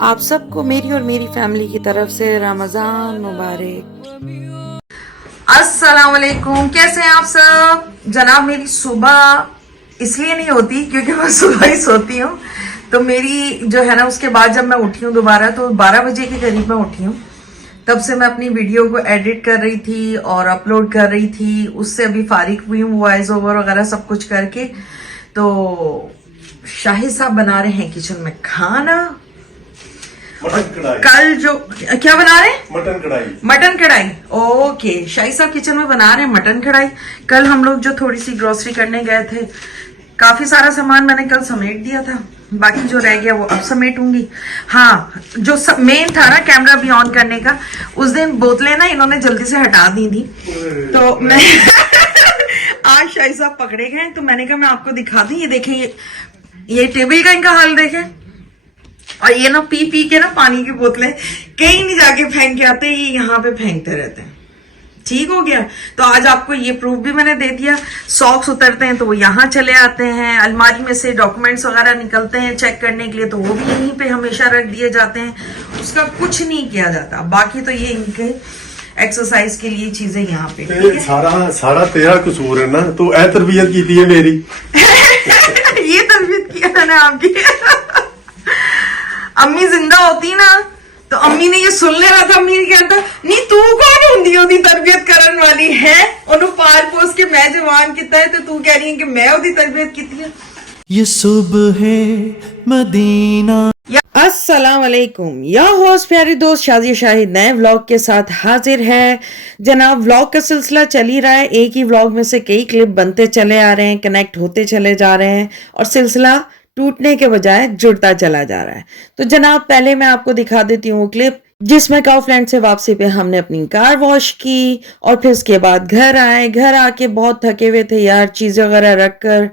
آپ سب کو میری اور میری فیملی کی طرف سے رمضان مبارک۔ السلام علیکم، کیسے ہیں آپ سب؟ جناب میری صبح اس لیے نہیں ہوتی کیونکہ میں صبح ہی سوتی ہوں، تو میری جو ہے نا اس کے بعد جب میں اٹھی ہوں دوبارہ تو 12 بجے کے قریب میں اٹھی ہوں، تب سے میں اپنی ویڈیو کو ایڈٹ کر رہی تھی اور اپلوڈ کر رہی تھی، اس سے ابھی فارغ ہوئی ہوں وائس اوور وغیرہ سب کچھ کر کے۔ تو شاہد صاحب بنا رہے ہیں کچن میں کھانا، کل جو کیا بنا رہے ہیں؟ مٹن کڑھائی۔ اوکے، شاہی صاحب کچن میں بنا رہے ہیں مٹن کڑھائی۔ کل ہم لوگ جو تھوڑی سی گروسری کرنے گئے تھے، کافی سارا سامان میں نے کل سمیٹ دیا تھا، باقی جو رہ گیا وہ اب سمیٹوں گی۔ ہاں، جو مین تھا نا کیمرہ بھی آن کرنے کا، اس دن بوتلیں نا انہوں نے جلدی سے ہٹا دی تھی، تو میں آج شاہی صاحب پکڑے گئے تو میں نے کہا میں آپ کو دکھا دوں، یہ دیکھیں، یہ ٹیبل کا ان کا حال دیکھیں، اور یہ نا پی پی کے نا پانی کی بوتلیں کہیں نہیں جا کے پھینک کے آتے، یہ یہاں پہ پھینکتے رہتے ہیں۔ ٹھیک ہو گیا، تو آج آپ کو یہ پروف بھی میں نے دے دیا۔ ساکس اترتے ہیں تو وہ یہاں چلے آتے ہیں، الماری میں سے ڈاکومنٹس وغیرہ نکلتے ہیں چیک کرنے کے لیے تو وہ بھی یہیں پہ ہمیشہ رکھ دیے جاتے ہیں، اس کا کچھ نہیں کیا جاتا۔ باقی تو یہ ان کے ایکسرسائز کے لیے چیزیں یہاں پہ۔ سارا تیرا قصور ہے نا، تو اے تربیت کی تھی ہے میری یہ تربیت کی میں نے آپ کی۔ امی زندہ ہوتی نا تو امی نے یہ سن لینا تھا، امی نے کہتا نہیں تو کون ہوندی ہوتی تربیت کرن والی ہے، انہوں پار پوس کے میں جوان کیتا ہے تو کہہ رہی ہے کہ میں ہوتی تربیت کیتی ہے۔ یہ صبح مدینہ۔ السلام علیکم، یا ہوسٹ پیاری دوست شازیہ شاہد نئے ولاگ کے ساتھ حاضر ہے۔ جناب ولاگ کا سلسلہ چل ہی رہا ہے، ایک ہی ولاگ میں سے کئی کلپ بنتے چلے آ رہے ہیں، کنیکٹ ہوتے چلے جا رہے ہیں اور سلسلہ ٹوٹنے کے بجائے جڑتا چلا جا رہا ہے۔ تو جناب پہلے میں آپ کو دکھا دیتی ہوں وہ کلپ جس میں کاف لینڈ سے واپسی پہ ہم نے اپنی کار واش کی اور پھر اس کے بعد گھر آئے، گھر آ کے بہت تھکے ہوئے تھے یار، چیزیں وغیرہ رکھ کر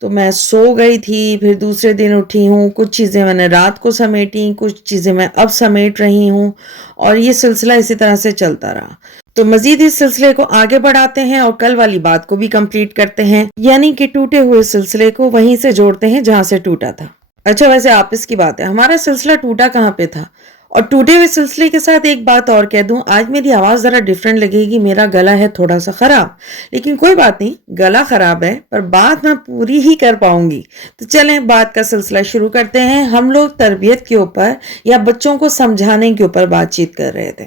تو میں سو گئی تھی۔ پھر دوسرے دن اٹھی ہوں، کچھ چیزیں میں نے رات کو سمیٹی، کچھ چیزیں میں اب سمیٹ رہی ہوں اور یہ سلسلہ اسی طرح سے چلتا رہا۔ تو مزید اس سلسلے کو آگے بڑھاتے ہیں اور کل والی بات کو بھی کمپلیٹ کرتے ہیں، یعنی کہ ٹوٹے ہوئے سلسلے کو وہیں سے جوڑتے ہیں جہاں سے ٹوٹا تھا۔ اچھا ویسے آپس کی بات ہے، ہمارا سلسلہ ٹوٹا کہاں پہ تھا؟ اور ٹوٹے ہوئے سلسلے کے ساتھ ایک بات اور کہہ دوں، آج میری آواز ذرا ڈیفرنٹ لگے گی، میرا گلا ہے تھوڑا سا خراب، لیکن کوئی بات نہیں، گلا خراب ہے پر بات میں پوری ہی کر پاؤں گی۔ تو چلیں بات کا سلسلہ شروع کرتے ہیں۔ ہم لوگ تربیت کے اوپر یا بچوں کو سمجھانے کے اوپر بات چیت کر رہے تھے،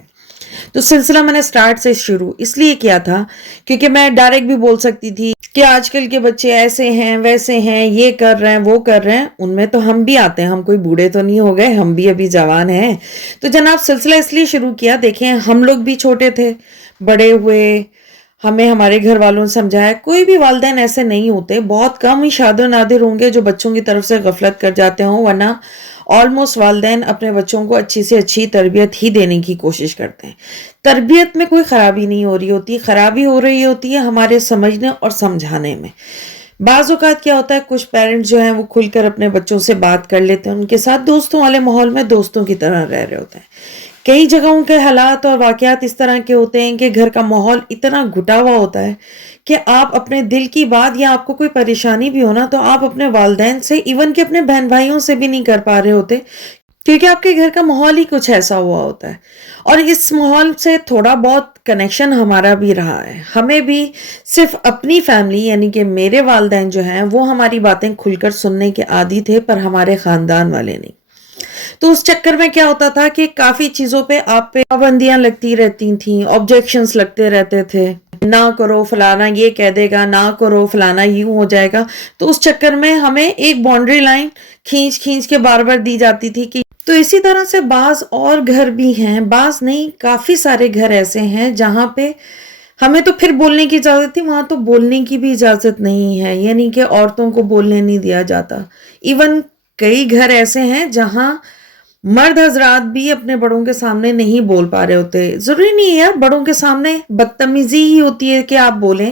تو سلسلہ میں نے سٹارٹ سے شروع اس لیے کیا تھا کیونکہ میں ڈائریکٹ بھی بول سکتی تھی کہ آج کل کے بچے ایسے ہیں ویسے ہیں، یہ کر رہے ہیں وہ کر رہے ہیں، ان میں تو ہم بھی آتے ہیں، ہم کوئی بوڑھے تو نہیں ہو گئے، ہم بھی ابھی جوان ہیں۔ تو جناب سلسلہ اس لیے شروع کیا، دیکھیں ہم لوگ بھی چھوٹے تھے، بڑے ہوئے، ہمیں ہمارے گھر والوں نے سمجھایا، کوئی بھی والدین ایسے نہیں ہوتے، بہت کم ہی شاد و نادر ہوں گے جو بچوں کی طرف سے غفلت کر جاتے ہوں، ورنہ آلموسٹ والدین اپنے بچوں کو اچھی سے اچھی تربیت ہی دینے کی کوشش کرتے ہیں۔ تربیت میں کوئی خرابی نہیں ہو رہی ہوتی، خرابی ہو رہی ہوتی ہے ہمارے سمجھنے اور سمجھانے میں۔ بعض اوقات کیا ہوتا ہے، کچھ پیرنٹس جو ہیں وہ کھل کر اپنے بچوں سے بات کر لیتے ہیں، ان کے ساتھ دوستوں والے ماحول میں دوستوں کی طرح رہ رہے ہوتے ہیں۔ کئی جگہوں کے حالات اور واقعات اس طرح کے ہوتے ہیں کہ گھر کا ماحول اتنا گھٹا ہوا ہوتا ہے کہ آپ اپنے دل کی بات یا آپ کو کوئی پریشانی بھی ہونا تو آپ اپنے والدین سے، ایون کہ اپنے بہن بھائیوں سے بھی نہیں کر پا رہے ہوتے، کیونکہ آپ کے گھر کا ماحول ہی کچھ ایسا ہوا ہوتا ہے۔ اور اس ماحول سے تھوڑا بہت کنیکشن ہمارا بھی رہا ہے، ہمیں بھی صرف اپنی فیملی یعنی کہ میرے والدین جو ہیں وہ ہماری باتیں کھل کر سننے کے عادی تھے، پر ہمارے خاندان والے نہیں۔ تو اس چکر میں کیا ہوتا تھا کہ کافی چیزوں پہ آپ پہ پابندیاں لگتی رہتی تھیں، آبجیکشنز لگتے رہتے تھے، نہ کرو فلانا یہ کہہ دے گا، نہ کرو فلانا یوں ہو جائے گا۔ تو اس چکر میں ہمیں ایک باؤنڈری لائن کھینچ کے بار بار دی جاتی تھی کہ تو اسی طرح سے بعض اور گھر بھی ہیں، بعض نہیں، کافی سارے گھر ایسے ہیں جہاں پہ ہمیں تو پھر بولنے کی اجازت تھی، وہاں تو بولنے کی بھی اجازت نہیں ہے، یعنی کہ عورتوں کو بولنے نہیں دیا جاتا۔ ایون کئی گھر ایسے ہیں جہاں مرد حضرات بھی اپنے بڑوں کے سامنے نہیں بول پا رہے ہوتے۔ ضروری نہیں ہے یار بڑوں کے سامنے بدتمیزی ہی ہوتی ہے کہ آپ بولیں،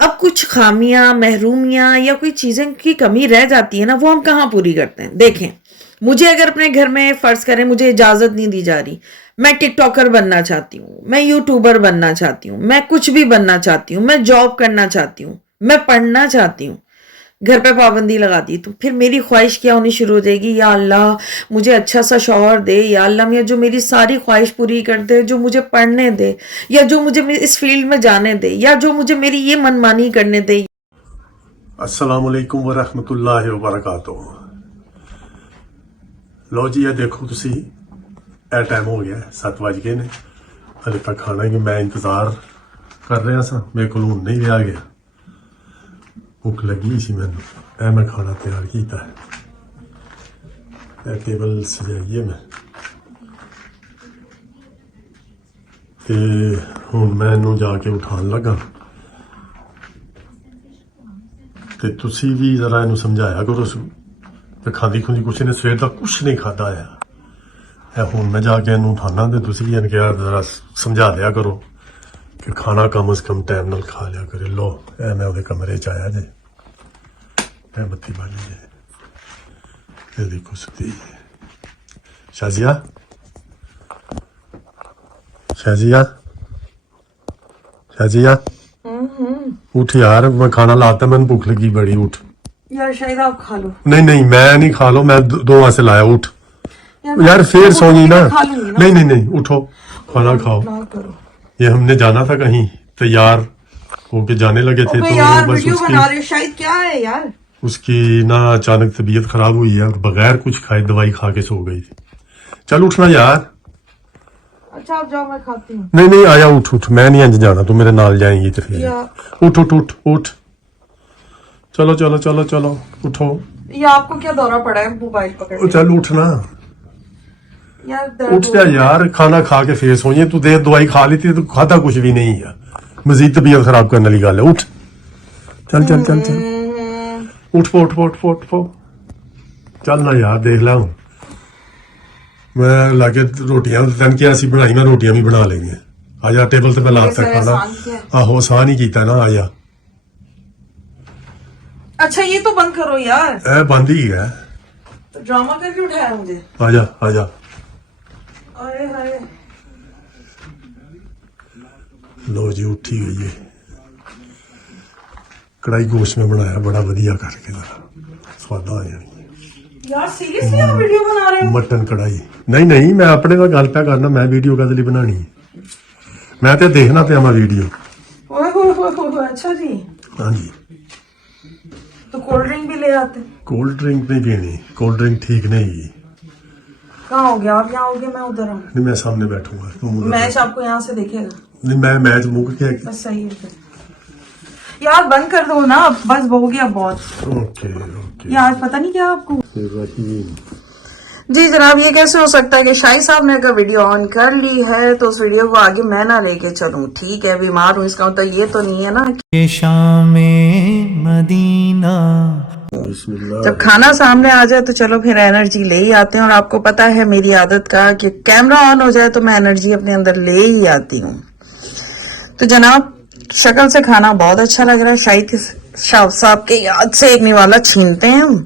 اب کچھ خامیاں محرومیاں یا کوئی چیزیں کی کمی رہ جاتی ہے نا, وہ ہم کہاں پوری کرتے ہیں. دیکھیں مجھے اگر اپنے گھر میں فرض کریں مجھے اجازت نہیں دی جا رہی, میں ٹک ٹاکر بننا چاہتی ہوں, میں یوٹیوبر بننا چاہتی ہوں, میں کچھ بھی بننا چاہتی ہوں, میں جاب کرنا چاہتی ہوں, میں پڑھنا چاہتی ہوں, گھر پہ پابندی لگا دی, تو پھر میری خواہش کیا ہونی شروع ہو جائے گی, یا اللہ مجھے اچھا سا شوہر دے, یا اللہ میاں جو میری ساری خواہش پوری کر دے, جو مجھے پڑھنے دے, یا جو مجھے اس فیلڈ میں جانے دے, یا جو مجھے میری یہ منمانی کرنے دے. السلام علیکم ورحمۃ اللہ وبرکاتہ. لو جی, یہ دیکھو تسی اے ٹائم ہو گیا 7 بج گئے نے, ہلے تک کھانا کہ میں انتظار کر رہا سا, میرے کو ہوں نہیں رہا گیا, بھوک لگی سی مینوں. اے میں کھانا تیار کیتا ہے, اے ٹیبل سجائیے میں, تے ہوں میں انہوں جا کے اٹھان لگا, تے تسی بھی ذرا انہوں سمجھایا کرو سو, تے کھاندی کھوندی کچھ نے سویر دا کچھ نہیں کھادا ہے. اے ہوں میں جا کے انہوں اٹھانا, تے تسی بھی ان کے ذرا سمجھا دیا کرو کہ کھانا کم از کم ٹائم نال کھا لیا کرے. لو اے میں وہ کمرے چ آیا جی, اے بتی بالی جی, اے دیکھو ستی شازیہ, شازیہ, شازیہ اٹھ یار, میں کھانا لاتا, میں بھوک لگی بڑی. اٹھ یار شاید آپ کھا لو. نہیں میں نہیں کھا لو, میں 2 وہاں سے لایا. اٹھ یار پھر سوئی نا. نہیں اٹھو کھانا کھاؤ. یہ ہم نے جانا تھا کہیں, تیار ہو کے جانے لگے تھے, تو یار بس ویڈیو اس بنا کی رہے شاید کیا ہے یار, اس کی نا اچانک طبیعت خراب ہوئی ہے, اور بغیر کچھ کھائے دوائی کھا کے سو گئی تھی. چل اٹھنا یار. اچھا آپ جاؤ میں کھاتی ہوں. نہیں آیا, اٹھ میں نہیں انج جانا, تو میرے نال جائیں گی. تو پھر اٹھ چلو اٹھو. یہ آپ کو کیا دورہ پڑا ہے موبائل پکڑ کے؟ چل اٹھنا, یار اٹھ جا یار, کھانا کھا کے پھر سوئیے. تو دیر دوائی کھا لی تھی, تو کھاتا کچھ بھی نہیں ہے, مزید طبیعت خراب کرنے والی گل ہے. اٹھ چل اٹھ چل نا یار, دیکھ لا ہوں میں لا کے روٹیاں تین کیا سی بنائی, میں روٹیاں بھی بنا لیں گے. آجا ٹیبل تے میں لاتا کھانا. آہو آسان ہی کیتا نا. آجا. اچھا یہ تو بند کرو یار, اے بند ہی ہے, ڈرامہ کر کے اٹھایا مجھے. آجا. ارے ہائے, لو جی اٹھی گئی ہے. کڑائی گوشت میں بنایا بڑا ودیا کر کے, ذرا سوادہ آ جانی. یار سیریسلی آپ ویڈیو بنا رہے ہو؟ مٹن کڑائی. نہیں میں اپنے کا گل پہ کرنا, میں ویڈیو کدے لیے بنانی, میں تے دیکھنا پیا میں ویڈیو. اچھا جی. ہاں جی. تو کولڈ ڈرنک بھی لے آتے. کولڈ ڈرنک نہیں پینی, کولڈ ڈرنک ٹھیک نہیں. کہاں ہو گیا آپ؟ یہاں ہو گیا, میں ادھر ہوں. نہیں میں سامنے بیٹھوں گا. میچ آپ کو یہاں سے دیکھے گا. نہیں میں میچ مک کے. بس صحیح ہے یار, بند کر دو نا, بس ہو گیا بہت. اوکے یار پتہ نہیں کیا آپ کو. جی جناب, یہ کیسے ہو سکتا ہے کہ شاہی صاحب نے اگر ویڈیو آن کر لی ہے تو اس ویڈیو کو آگے میں نہ لے کے چلوں. ٹھیک ہے بیمار ہوں, اس کا مطلب یہ تو نہیں ہے نا کہ شام مدینہ. جب کھانا سامنے آ جائے تو چلو پھر انرجی لے ہی آتے ہیں. اور آپ کو پتا ہے میری عادت کا کہ کیمرہ آن ہو جائے تو میں انرجی اپنے اندر لے ہی آتی ہوں. تو جناب شکل سے کھانا بہت اچھا لگ رہا ہے. شاہد صاحب کے یاد سے ایک نوالا چھینتے ہیں ہم,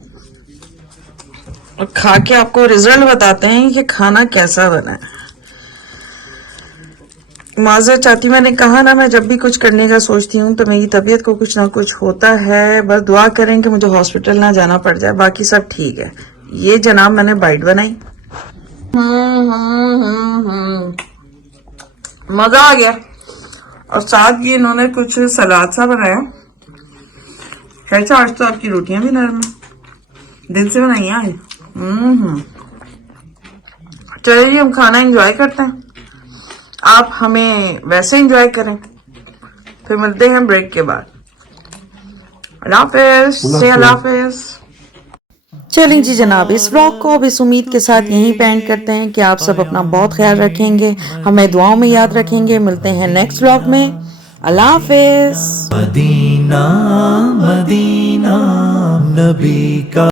اور کھا کے آپ کو رزلٹ بتاتے ہیں کہ کھانا کیسا بنا ہے. معذرت چاہتی, میں نے کہا نا, میں جب بھی کچھ کرنے کا سوچتی ہوں تو میری طبیعت کو کچھ نہ کچھ ہوتا ہے. بس دعا کریں کہ مجھے ہاسپٹل نہ جانا پڑ جائے, باقی سب ٹھیک ہے. یہ جناب میں نے بائٹ بنائی, مزہ آ گیا. اور ساتھ یہ انہوں نے کچھ سلاد سا بنایا. خیر آج تو آپ کی روٹیاں بھی نرم ہیں, دل سے بنائی ہیں. چلیے جی, ہم کھانا انجوائے کرتے ہیں, آپ ہمیں ویسے انجوائے کریں. پھر ملتے ہیں بریک کے بعد. اللہ حافظ. اللہ حافظ. چلیں جی جناب, اس ولاگ کو اب اس امید کے ساتھ یہیں پینڈ کرتے ہیں کہ آپ سب اپنا بہت خیال رکھیں گے, ہمیں دعاؤں میں یاد رکھیں گے. ملتے ہیں نیکسٹ ولاگ میں. اللہ حافظ. مدینہ نبی کا